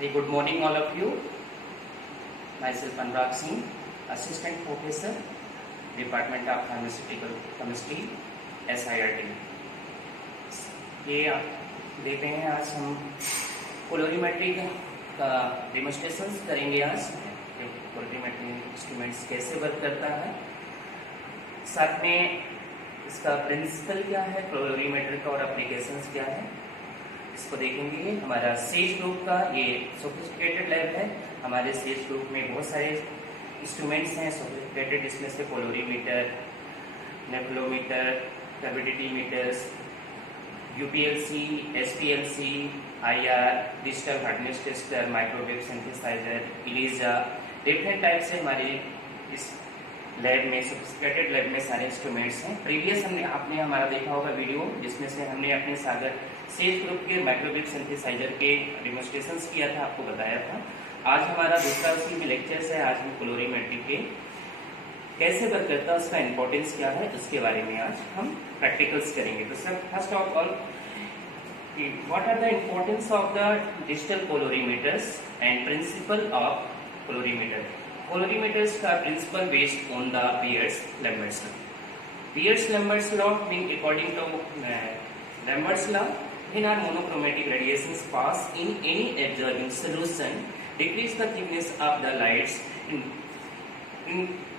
Very good morning, all of you. Myself Anurag Singh, Assistant Professor, Department of Pharmaceutical Chemistry, SIRT. ये आप देख रहे हैं, आज हम कोलोरीमेट्री का डेमोस्ट्रेशन करेंगे। आज कोलोरीमेट्री इंस्ट्रूमेंट्स कैसे वर्क करता है, साथ में इसका प्रिंसिपल क्या है, कोलोरीमेट्री का और एप्लीकेशंस क्या है, इसको देखेंगे। हमारा सेज ग्रुप का ये सोफिस्टिकेटेड लैब है। हमारे सेज ग्रुप में बहुत सारे इंस्ट्रूमेंट्स हैं सोफिस्टिकेटेड, जिसमें से colorimeter, nephelometer, turbidity meters, UPLC, SPLC, IR, digital hardness tester, microwave synthesizer, ELISA, different type से हमारे इस लैब में, सोफिस्टिकेटेड लैब में सारे इंस्ट्रूमेंट्स हैं। प्रीवियस आपने हमारा देखा होगा वीडियो, जिसमें से हमने अपने सागर सेज ग्रुप के माइक्रोवेव सिंथेसाइजर के डेमोस्ट्रेशंस किया था, आपको बताया था। आज हमारा दूसरा उसी में लेक्चर्स है। आज हम कोलोरीमेट्री के कैसे वर्क करता है, उसका इंपॉर्टेंस क्या है, उसके बारे में आज हम प्रैक्टिकल्स करेंगे। तो sir, first of all, what are the importance of the digital colorimeters and principle of colorimeter. Colorimeters का principle based on the Beers-Lambert's law. Beers-Lambert's law being according to Lambert's law, when our monochromatic radiations pass in any absorbing solution, decrease the thickness of the lights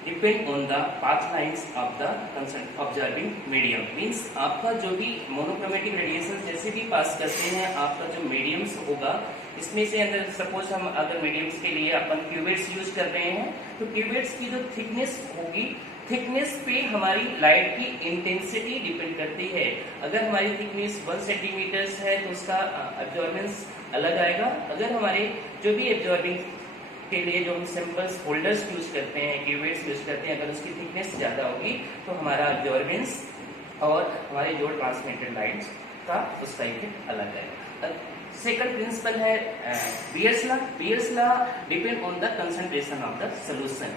depend on the path lines of the concerned observing medium. Means आपका जो भी monochromatic radiation जैसे भी पास करते हैं, आपका जो mediums होगा, इसमें से अंदर सपोज हम अगर मीडियम्स के लिए अपन क्यूबेट्स यूज कर रहे हैं, तो क्यूबेट्स की जो थिकनेस होगी, थिकनेस पे हमारी लाइट की इंटेंसिटी डिपेंड करती है। अगर हमारी थिकनेस 1 सेंटीमीटर है तो उसका एब्जॉर्बेंस अलग आएगा। अगर हमारे जो भी एब्जॉर्बिंग के लिए जो हम सैंपल्स होल्डर्स यूज करते हैं, क्यूबेट्स यूज करते हैं, अगर उसकी थिकनेस ज्यादा होगी तो हमारा एब्जॉर्बेंस और हमारे जो ट्रांसमिटेड लाइट्स का उसका इफेक्ट अलग आएगा। सेकंड प्रिंसिपल है Beers law. Beers law depend on the concentration of the solution.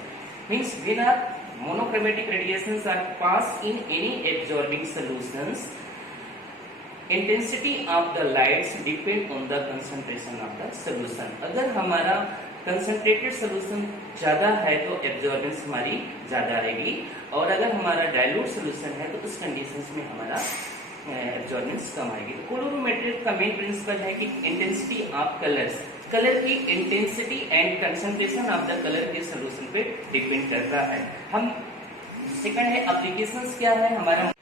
Means when our monochromatic radiations are passed in any absorbing solutions, intensity of the lights depend on the concentration of the solution. अगर हमारा concentrated solution ज्यादा है तो absorbance हमारी ज्यादा आएगी, और अगर हमारा डाइल्यूट सोल्यूशन है तो उस कंडीशंस में हमारा एब्जॉर्बेंस कम आएगी। तो कोलोरीमेट्री का मेन प्रिंसिपल है कि इंटेंसिटी ऑफ कलर्स, कलर की intensity and concentration of the colour के सोल्यूशन पे डिपेंड करता है। हम सेकंड है एप्लीकेशंस क्या है हमारा।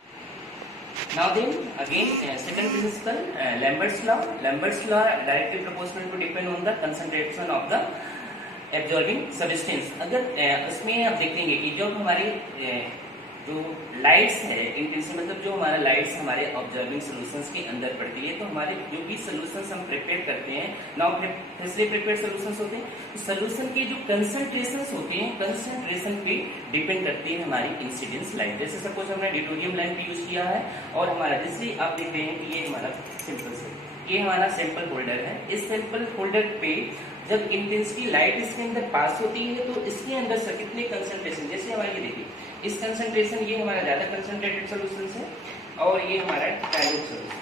Now then again second principle Lambert's law. Lambert's law directly proportional to depend on the concentration of the absorbing substance. अगर उसमें आप देखेंगे कि जब हमारे जो लाइट्स है इंटेंसिटी, मतलब जो हमारा लाइट्स हमारे ऑब्जर्विंग सॉल्यूशंस के अंदर पड़ती है, तो हमारे जो भी सॉल्यूशंस हम प्रिपेयर करते हैं, नाउ फ्रेशली प्रिपेयर्ड सॉल्यूशंस होते हैं, तो सॉल्यूशन के जो कंसंट्रेशंस होते हैं, कंसंट्रेशन पे डिपेंड करती है हमारी इंसिडेंस लाइट। जैसे सपोज हमने ड्यूटेरियम लैंप यूज किया है, और हमारा जैसे आप देख रहे हैं कि ये हमारा सिंपल से ये हमारा सैंपल होल्डर है। इस सैंपल होल्डर पे जब इंटेंसिटी लाइट इसके अंदर पास होती है, तो इसके अंदर से कितने कंसंट्रेशन, जैसे हमारे देखिए इस कंसंट्रेशन, ये हमारा ज्यादा कंसंट्रेटेड सॉल्यूशन है, और ये हमारा डाइल्यूट सॉल्यूशन।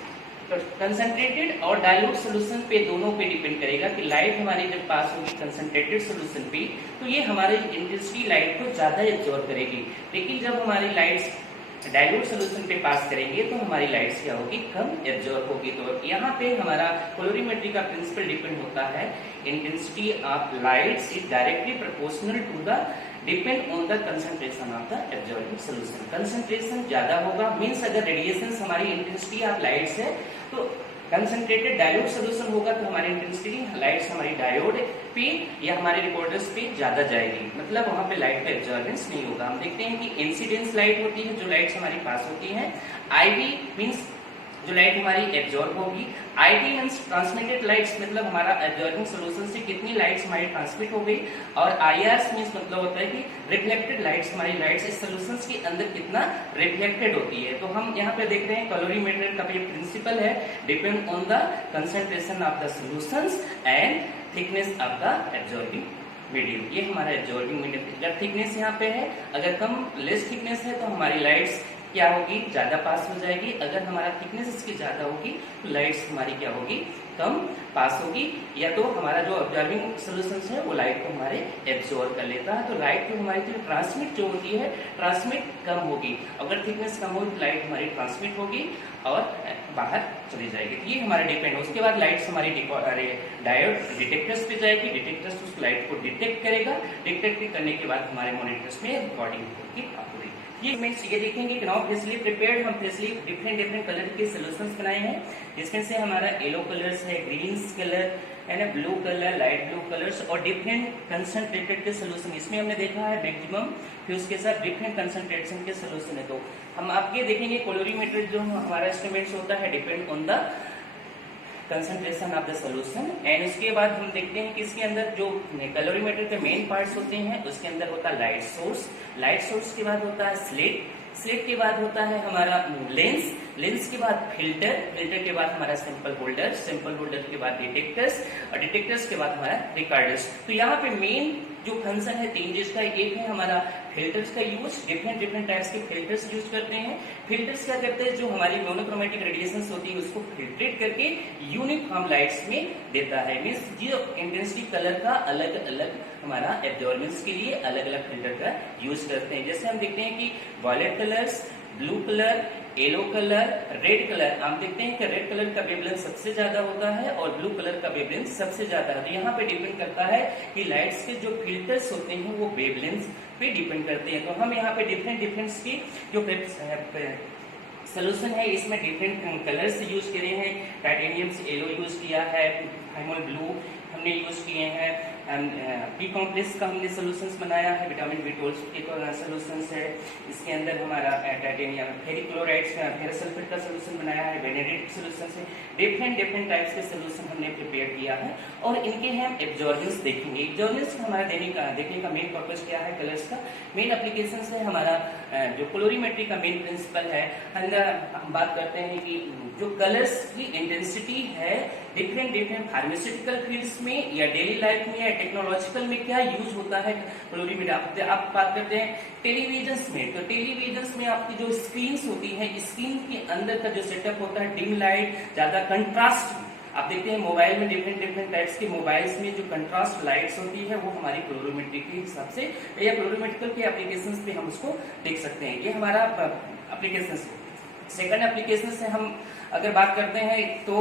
तो कंसंट्रेटेड और डाइल्यूट सॉल्यूशन पे दोनों पे डिपेंड करेगा कि लाइट हमारी जब पास होगी कंसंट्रेटेड सॉल्यूशन पे, तो ये हमारे इंटेंसिटी लाइट को ज्यादा एब्जॉर्ब करेगी। लेकिन जब हमारी लाइट्स डाइल्यूट सॉल्यूशन पे पास करेंगे तो हमारी लाइट्स क्या होगी, कम एब्जॉर्ब होगी। तो यहाँ पे हमारा कोलोरीमेट्री का प्रिंसिपल डिपेंड होता है, intensity of lights is directly proportional to the depend on the concentration of the absorbing solution. Concentration ज्यादा होगा, मींस अगर रेडिएशन हमारी इंटेंसिटी ऑफ लाइट्स है, तो कंसंट्रेटेड डायोड सॉल्यूशन होगा तो हमारी इंटेंसिटी लाइट्स हमारी डायोड पे या हमारे रिकॉर्डर्स पे ज्यादा जाएगी, मतलब वहां पे लाइट का एब्जॉर्बेंस नहीं होगा। हम देखते हैं कि इंसिडेंस लाइट होती है, जो लाइट्स हमारी पास होती हैं, आईवी मींस जो लाइट हमारी एब्जॉर्ब होगी, आईटी मींस ट्रांसमिटेड लाइट्स, मतलब हमारा एब्जॉर्बिंग सॉल्यूशन से कितनी लाइट्स हमारी ट्रांसमिट हो गई, और आईआर मींस मतलब होता है कि रिफ्लेक्टेड लाइट्स, हमारी लाइट्स इस सॉल्यूशंस के अंदर कितना रिफ्लेक्टेड होती है। तो हम यहाँ पे देख रहे हैं कैलोरीमेटर का ये प्रिंसिपल है, depend on the concentration of the solutions and thickness of the absorbing medium. ये हमारा एब्जॉर्बिंग मीडियम, अगर थिकनेस यहाँ पे है, अगर कम लेस थिकनेस है तो हमारी लाइट्स क्या होगी, ज्यादा पास हो जाएगी। अगर हमारा थिकनेस इसकी ज्यादा होगी तो लाइट्स हमारी क्या होगी, कम पास होगी। या तो हमारा जो ऑब्जर्विंग सोल्यूशन है वो लाइट को हमारे एब्जॉर्ब कर लेता है, तो लाइट को हमारी जो ट्रांसमिट जो होती है ट्रांसमिट कम होगी। अगर थिकनेस कम होगी तो लाइट हमारी ट्रांसमिट होगी और बाहर चली जाएगी। ये हमारा डिपेंड है। उसके बाद लाइट्स हमारी डायोड डिटेक्टर्स पे जाएगी, डिटेक्टर्स उस लाइट को डिटेक्ट करेगा, डिटेक्ट करने के बाद हमारे मॉनिटर्स में रिकॉर्डिंग होगी आपकी। ये देखेंगे कि नाउ फ्रेशली प्रिपेयर्ड, हम फ्रेशली डिफरेंट कलर के सॉल्यूशंस बनाए हैं, जिसमें से हमारा येलो कलर्स है, ग्रीन कलर है ना, blue colour, light blue colours और डिफरेंट कंसंट्रेटेड के सॉल्यूशन। इसमें हमने देखा है मैक्सिमम, फिर उसके साथ डिफरेंट कंसंट्रेशन के सॉल्यूशन है। तो हम आपके देखेंगे कैलोरीमीटर जो हमारा इंस्ट्रूमेंट्स होता है depend on the concentration of the solution. And उसके बाद हम देखते हैं कि इसके अंदर जो कैलोरीमीटर के मेन पार्ट्स होते हैं उसके अंदर होता है लाइट सोर्स, लाइट सोर्स के बाद होता है स्लिट, स्लिट के बाद होता है हमारा लेंस, लेंस के बाद फिल्टर, फिल्टर के बाद हमारा सिंपल होल्डर, सिंपल होल्डर के बाद डिटेक्टर्स और डिटेक्टर्स के बाद हमारा रिकॉर्डर्स। तो यहाँ पे मेन जो फंक्शन है तीन चीज का, एक है हमारा फिल्टर्स का यूज, डिफरेंट टाइप्स के फिल्टर्स यूज करते हैं। फिल्टर्स क्या करते हैं, जो हमारी मोनोक्रोमेटिक रेडिएशंस होती है उसको फिल्ट्रेट करके यूनिफॉर्म लाइट्स में देता है। मींस जो इंटेंसिटी कलर का अलग अलग हमारा एब्जॉर्बेंस के लिए अलग अलग फिल्टर का यूज करते हैं। जैसे हम देखते हैं कि violet colours, blue colour, yellow colour, red colour, हम देखते हैं कि रेड कलर का वेवलेंथ सबसे ज्यादा होता है और ब्लू कलर का वेवलेंथ सबसे ज्यादा है। तो यहाँ पे डिपेंड करता है कि लाइट्स के जो फिल्टर्स होते हैं वो वेवलेंथ पे डिपेंड करते हैं। तो हम यहाँ पे डिफरेंट की जो सोल्यूशन है इसमें डिफरेंट कलर्स यूज करे हैं। टाइटेनियम से येलो यूज किया है, हाइमोल ब्लू हमने यूज किए हैं, बी कॉम्प्लेक्स का हमने सोल्यूशंस बनाया है, विटामिन B12 के सोल्यूशंस है। इसके अंदर हमारा टाइटेनियम फेरिक क्लोराइड्स का फेरस सल्फेट का सोल्यूशन बनाया है, वेनेडिट सोल्यूशन है। डिफरेंट टाइप्स के सोल्यूशन हमने प्रिपेयर किया है और इनके हम एब्जॉर्बेंस देखेंगे। एब्जॉर्बेंस हमारा देखने का मेन पर्पस क्या है, कलर्स का मेन एप्लीकेशन है हमारा जो कैलोरीमेट्री का मेन प्रिंसिपल है। हम बात करते हैं कि जो कलर्स की इंटेंसिटी है डिफरेंट फार्मास्यूटिकल फील्ड्स में या डेली लाइफ में या टेक्नोलॉजिकल में क्या यूज होता है कैलोरीमीटर। आप बात करते हैं टेलीविजन में, तो टेलीविजन में आपकी जो स्क्रीन्स होती है, स्क्रीन के अंदर का जो सेटअप होता है डिम लाइट, ज्यादा कंट्रास्ट, आप देखते हैं मोबाइल में डिफरेंट टाइप्स के मोबाइल्स में जो कंट्रास्ट लाइट्स होती है वो हमारी कैलोरीमेट्री के हिसाब से या कैलोरीमेट्रिकल के एप्लीकेशंस पे हम उसको देख सकते हैं। ये हमारा एप्लीकेशन। सेकंड एप्लीकेशन से हम अगर बात करते हैं तो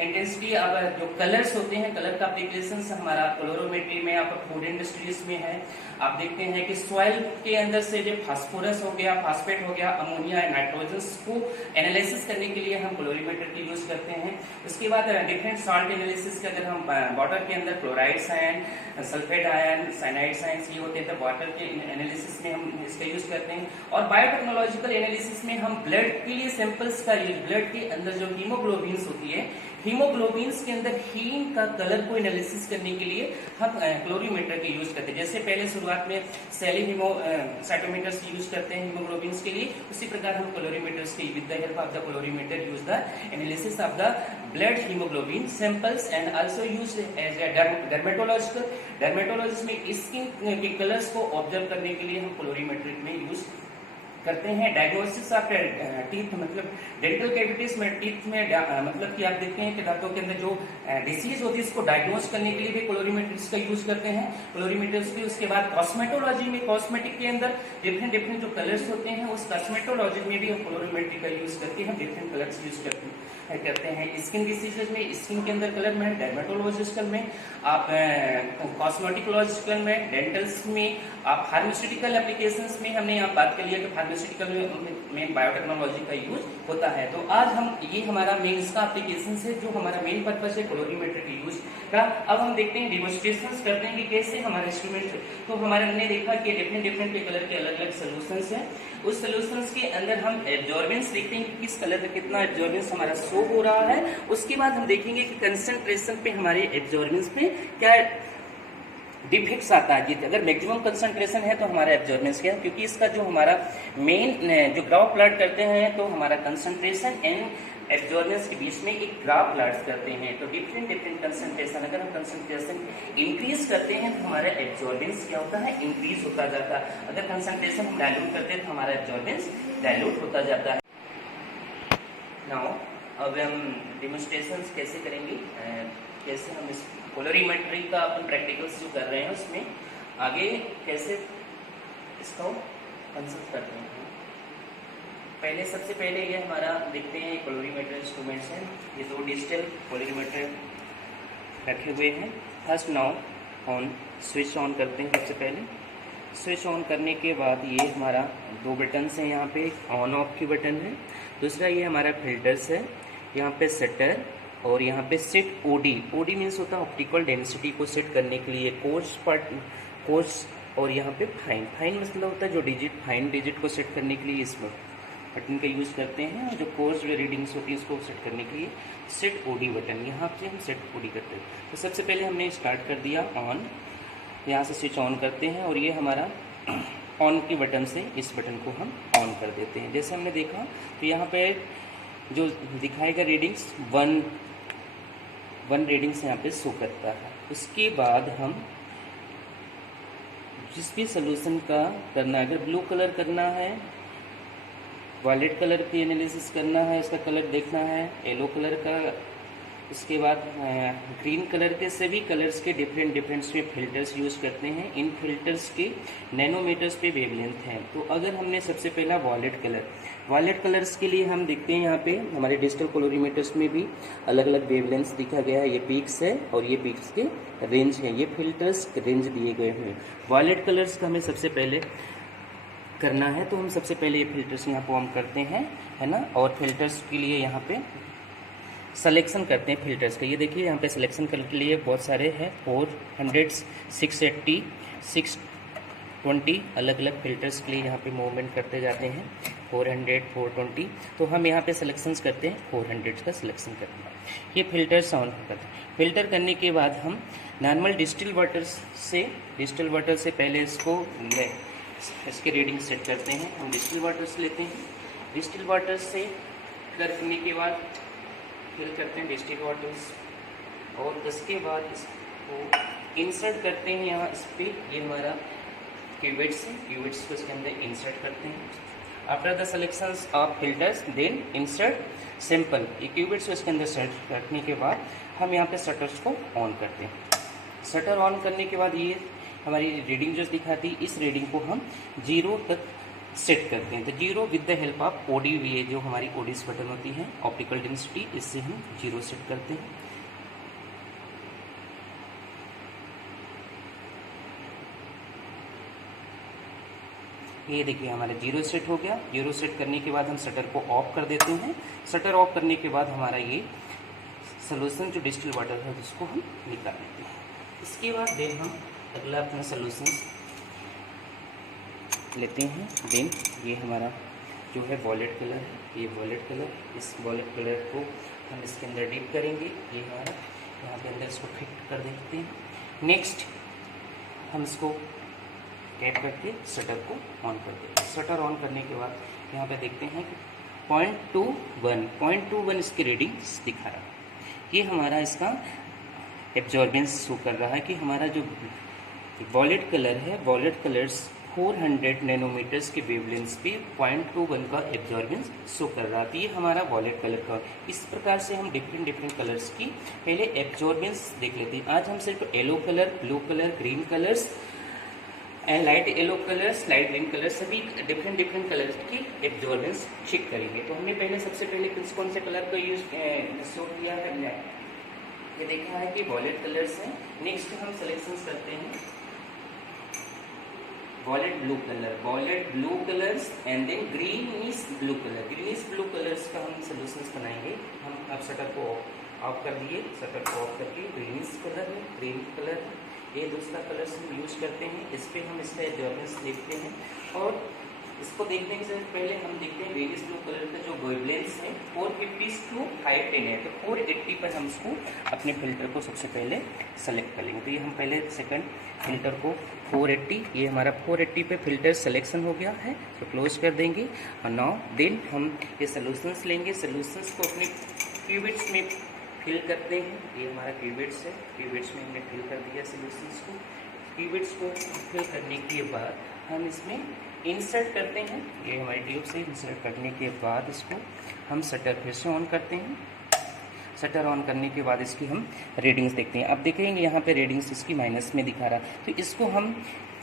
इंटेंसिटी, अब जो कलर्स होते हैं कलर का एप्लीकेशन हमारा कैलोरीमेट्री में आप फूड इंडस्ट्रीज में है। आप देखते हैं कि सॉइल के अंदर से जो फास्फोरस हो गया, फास्फेट हो गया, अमोनिया, नाइट्रोजन को एनालिसिस करने के लिए हम कैलोरीमीटर की यूज करते हैं। उसके बाद डिफरेंट सॉल्ट एनालिसिस के अगर हम वाटर के अंदर chlorides ion, sulphate ion, cyanides ion ये होते हैं, तो वाटर के एनालिसिस में हम इसका यूज करते हैं। और बायोटेक्नोलॉजिकल एनालिसिस में हम ब्लड के लिए सैंपल्स का यूज, ब्लड के अंदर जो हीमोग्लोबिन्स होती है, हीमोग्लोबिन्स के अंदर हीम का कलर को एनालिसिस करने के लिए हम कैलोरीमीटर के यूज करते हैं। जैसे पहले शुरुआत में सेली साइटोमीटर्स यूज करते हैं हीमोग्लोबिन्स के लिए, उसी प्रकार हम कैलोरीमीटर्स के with the help of the calorimeter use the analysis of the blood haemoglobin samples and also use as a dermatologist में स्किन के कलर्स को ऑब्जर्व करने के लिए हम कैलोरीमीटर में यूज करते हैं। डायग्नोसिस ऑफ टीथ, मतलब डेंटल कैविटीज में टीथ में मतलब कि आप देखते हैं कि दांतों के अंदर जो डिसीज होती है इसको डायग्नोज करने के लिए भी कैलोरीमीटर्स का यूज करते हैं, कैलोरीमीटर्स की। उसके बाद कॉस्मेटोलॉजी में, कॉस्मेटिक के अंदर डिफरेंट जो कलर्स होते हैं उस कॉस्मेटोलॉजी में भी हम कैलोरीमेट्री का यूज करके हम डिफरेंट कलर्स यूज करते हैं। स्किन डिसीजेज में, स्किन के अंदर कलर में, डर्मेटोलॉजिकल में, आप कॉस्मेटिकोलॉजिकल में, डेंटल्स में, आप फार्मास्यूटिकल एप्लीकेशंस में हमने यहाँ बात कर लिया कि फार्मास्यूटिकल में बायोटेक्नोलॉजी का यूज होता है। तो आज हम ये हमारा मेन इसका एप्लीकेशन है जो हमारा मेन पर्पस है कैलोरीमीटर के यूज का। अब हम देखते हैं डेमोन्स्ट्रेशन करते हैं कि कैसे हमारा इंस्ट्रूमेंट, तो हमारे हमने देखा कि डिफरेंट कलर के अलग अलग सोल्यूशंस हैं। उस सोल्यूशंस के अंदर हम एब्जॉर्बेंस देखते हैं कि किस कलर का कितना एब्जॉर्बेंस हमारा शो हो रहा है। उसके बाद हम देखेंगे कि कंसंट्रेशन पे हमारे एब्जॉर्बेंस पे क्या डिफेक्ट्स आता है। अगर मैक्सिमम कंसंट्रेशन है तो हमारा एब्जॉर्बेंस क्या है, क्योंकि इसका जो हमारा मेन जो ग्राफ प्लॉट करते हैं तो हमारा कंसंट्रेशन एंड एब्जॉर्बेंस के बीच में एक ग्राफ प्लॉट करते हैं, तो डिफरेंट डिफरेंट कंसंट्रेशन, अगर हम कंसंट्रेशन इंक्रीज करते हैं तो हमारा एब्जॉर्बेंस क्या होता है, इंक्रीज होता जाता है। अगर कंसंट्रेशन हम डाइल्यूट करते हैं तो हमारा एब्जॉर्बेंस डाइल्यूट होता जाता है। नाउ अब हम डेमोन्स्ट्रेशन कैसे करेंगे, कैसे हम इस पोलरीमेट्री का अपन प्रैक्टिकल्स जो कर रहे हैं उसमें आगे कैसे इसको कंसल्ट करते हैं। पहले सबसे पहले ये हमारा देखते हैं पोलरीमीटर इंस्ट्रूमेंट्स हैं, ये दो डिजिटल पोलरीमीटर रखे हुए हैं। First now on switch on करते हैं। सबसे पहले स्विच ऑन करने के बाद ये हमारा दो बटन्स हैं, यहाँ पे ऑन ऑफ की बटन है, दूसरा ये हमारा फिल्टर्स है, यहाँ पे सेटर और यहाँ पे सेट ओडी। ओडी मीन्स होता है ऑप्टिकल डेंसिटी को सेट करने के लिए कोर्स, और यहाँ पे फाइन। फाइन मतलब होता है जो डिजिट, फाइन डिजिट को सेट करने के लिए इस बटन का यूज़ करते हैं, और जो कोर्स जो रीडिंग्स होती है उसको सेट करने के लिए सेट ओडी बटन, यहाँ पे हम सेट ओडी करते हैं। तो सबसे पहले हमने स्टार्ट कर दिया ऑन, यहाँ से स्विच ऑन करते हैं और ये हमारा ऑन की बटन से इस बटन को हम ऑन कर देते हैं। जैसे हमने देखा तो यहाँ पे जो दिखाएगा रीडिंग्स वन रीडिंग्स यहाँ पे शो करता है। उसके बाद हम जिस भी सोल्यूशन का करना है, अगर ब्लू कलर करना है, वायलेट कलर की एनालिसिस करना है, इसका कलर देखना है, येलो कलर का, उसके बाद ग्रीन कलर के सभी कलर्स के डिफरेंट डिफरेंट में फिल्टर्स यूज़ करते हैं। इन फिल्टर्स के नैनोमीटर्स पे वेवलेंथ है। तो अगर हमने सबसे पहला वायलेट कलर्स के लिए हम देखते हैं यहाँ पे हमारे डिजिटल पोलरीमीटर्स में भी अलग अलग वेवलेंथ दिखा गया है। ये पीक्स है और ये पीक्स के रेंज है, ये फिल्टर्स रेंज दिए गए हैं। वायलेट कलर्स का हमें सबसे पहले करना है, तो हम सबसे पहले ये फिल्टर्स यहाँ पर ऑन करते हैं, है ना, और फिल्टर्स के लिए यहाँ पे सिलेक्शन करते हैं फिल्टर्स का। ये देखिए यहाँ पे सिलेक्शन करने के लिए बहुत सारे हैं, 400, 680, 620 अलग अलग फिल्टर्स के लिए यहाँ पे मूवमेंट करते जाते हैं। 400, 420, तो हम यहाँ पे सिलेक्शंस करते हैं, 400 का सिलेक्शन करते हैं। ये फिल्टर्स ऑन करते हैं। फिल्टर करने के बाद हम नॉर्मल डिस्टिल वाटर से पहले इसके रीडिंग सेट करते हैं। हम डिस्टिल वाटर से लेते हैं, डिस्टिल वाटर से करने के बाद फिल करते हैं डिस्टिल वाटर्स, और उसके बाद इसको इंसर्ट करते हैं यहाँ इस पर। ये हमारा क्यूबिट्स है, क्यूबिट्स को इसके अंदर इंसर्ट करते हैं। After the selections of filters then insert sample. ये क्यूबिट्स को इसके अंदर सेट रखने के बाद हम यहाँ पे शटर्स को ऑन करते हैं। शटर ऑन करने के बाद ये हमारी रीडिंग जो दिखाती है, इस रीडिंग को हम 0 तक सेट करते हैं। तो 0 with the help of OD, ये जो हमारी ओडीस बटन होती है ऑप्टिकल डेंसिटी, इससे हम 0 सेट करते हैं। ये देखिए हमारा 0 सेट हो गया। 0 सेट करने के बाद हम शटर को ऑफ कर देते हैं। शटर ऑफ करने के बाद हमारा ये सोल्यूशन जो डिस्टिल वाटर है उसको हम निकाल लेते हैं। इसके बाद देन हम अगला अपना सोल्यूशन लेते हैं। देन ये हमारा जो है वॉलेट कलर है, ये वॉलेट कलर, इस वॉलेट कलर को हम इसके अंदर डिप करेंगे। ये हमारा यहाँ पे अंदर इसको फिट कर देते हैं। नेक्स्ट हम इसको टैप करके शटर को ऑन कर देते हैं। शटर ऑन करने के बाद यहाँ पे देखते हैं कि 0.21 इसकी रीडिंग्स दिखा रहा है। ये हमारा इसका एब्जॉर्बेंस शो कर रहा है कि हमारा जो वॉलेट कलर है, वॉलेट कलर्स 400 नैनोमीटर्स के वेवलेंथ पे 0.21 का एब्जॉर्बेंस शो कर रहा था। ये हमारा वॉलेट कलर का। इस प्रकार से हम डिफरेंट कलर्स की पहले एब्जॉर्बेंस देख लेते हैं। आज हम सिर्फ yellow colour, blue colour, green colours and light yellow colours, light green colours, सभी डिफरेंट कलर्स की एब्जॉर्बेंस चेक करेंगे। तो हमने सबसे पहले कौन से कलर का यूज शो किया है, ये देखा है कि वॉलेट कलर्स हैं। नेक्स्ट हम सिलेक्शंस करते हैं violet blue colours and then greenish blue colours का हम सोल्यूशंस बनाएंगे। हम अब शटर को ऑफ कर दिए, शटर को ऑफ करके ग्रीनिश कलर है, ग्रीन कलर ये दूसरा कलर हम यूज करते हैं। इस पर हम इसका एब्जॉर्बेंस देखते हैं और इसको देखने से पहले हम देखते हैं वेरियस ब्लू कलर का जो वेवलेंथ है 450 to 510 है, तो 480 पर हम इसको अपने फिल्टर को सबसे पहले सेलेक्ट कर लेंगे। तो ये हम पहले सेकंड फिल्टर को 480, ये हमारा 480 पे फिल्टर सिलेक्शन हो गया है, तो क्लोज कर देंगे। और नाउ देन हम ये सोल्यूशंस लेंगे, सोल्यूशंस को अपने क्यूबिट्स में फिल करते हैं। ये हमारा क्यूबिट्स है, क्यूबिट्स में हमने फिल कर दिया सोल्यूशंस को। क्यूबिट्स को फिल करने के बाद हम इसमें इंसर्ट करते हैं। ये हमारी ट्यूब से इंसर्ट करने के बाद इसको हम शटर फिर से ऑन करते हैं। शटर ऑन करने के बाद इसकी हम रीडिंग्स देखते हैं। अब देखेंगे यहाँ पे रीडिंग्स इसकी माइनस में दिखा रहा, तो इसको हम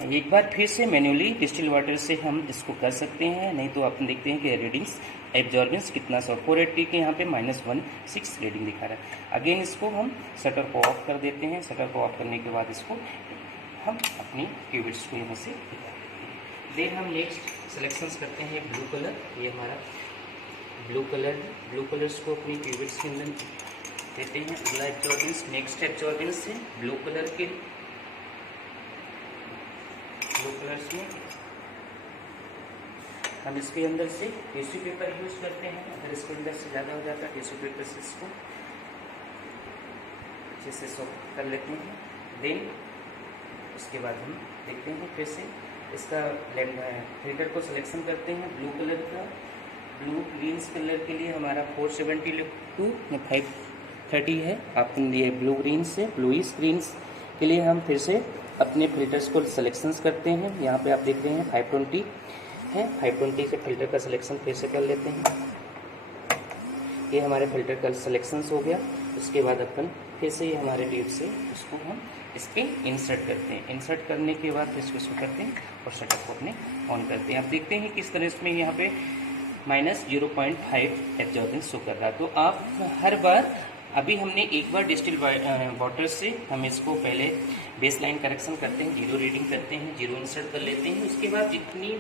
एक बार फिर से मैन्युअली डिस्टिल वाटर से हम इसको कर सकते हैं, नहीं तो आप देखते हैं कि रीडिंग्स एब्जॉर्बेंस कितना सा 480 के यहाँ पे -16 रीडिंग दिखा रहा है। अगेन इसको हम शटर को ऑफ कर देते हैं। शटर को ऑफ करने के बाद इसको हम अपनी क्यूबिट्स को यहाँ से देन हम नेक्स्ट सिलेक्शंस करते हैं ब्लू कलर। ये हमारा ब्लू कलर है, ब्लू कलर्स को अपनी क्यूबिट्स के अंदर देते हैं। अगला एब्जॉर्बेंस, नेक्स्ट एब्जॉर्बेंस है ब्लू कलर के, ब्लू कलर्स में हम इसके अंदर से टिश्यू पेपर यूज करते हैं। अगर इसके अंदर से ज़्यादा हो जाता है टिश्यू पेपर से इसको अच्छे से सॉफ्ट कर लेते हैं। देन उसके बाद हम देखते हैं फिर से इसका फिल्टर को सिलेक्शन करते हैं ब्लू कलर का। ब्लू ग्रीन्स कलर के लिए हमारा 472 या 530 है। आप ये ब्लू ग्रीन्स से ब्लूइश ग्रीन्स के लिए हम फिर से अपने फिल्टर्स को सिलेक्शंस करते हैं। यहाँ पे आप देख रहे हैं 520 है, 520 से फिल्टर का सिलेक्शन फिर से कर लेते हैं। ये हमारे फिल्टर का सिलेक्शंस हो गया। उसके बाद अपन फिर से ये हमारे ट्यूब से उसको हम इस पर इंसर्ट करते हैं। इंसर्ट करने के बाद फिर इसको करते हैं और शटर को अपने ऑन करते हैं। आप देखते हैं किस तरह इसमें यहाँ पे -0.5 एब्जॉर्बेंस शो कर रहा है। तो आप हर बार, अभी हमने एक बार डिस्टिल वाटर से हम इसको पहले बेस लाइन करेक्शन करते हैं, 0 रीडिंग करते हैं, 0 इंसर्ट कर लेते हैं। उसके बाद जितनी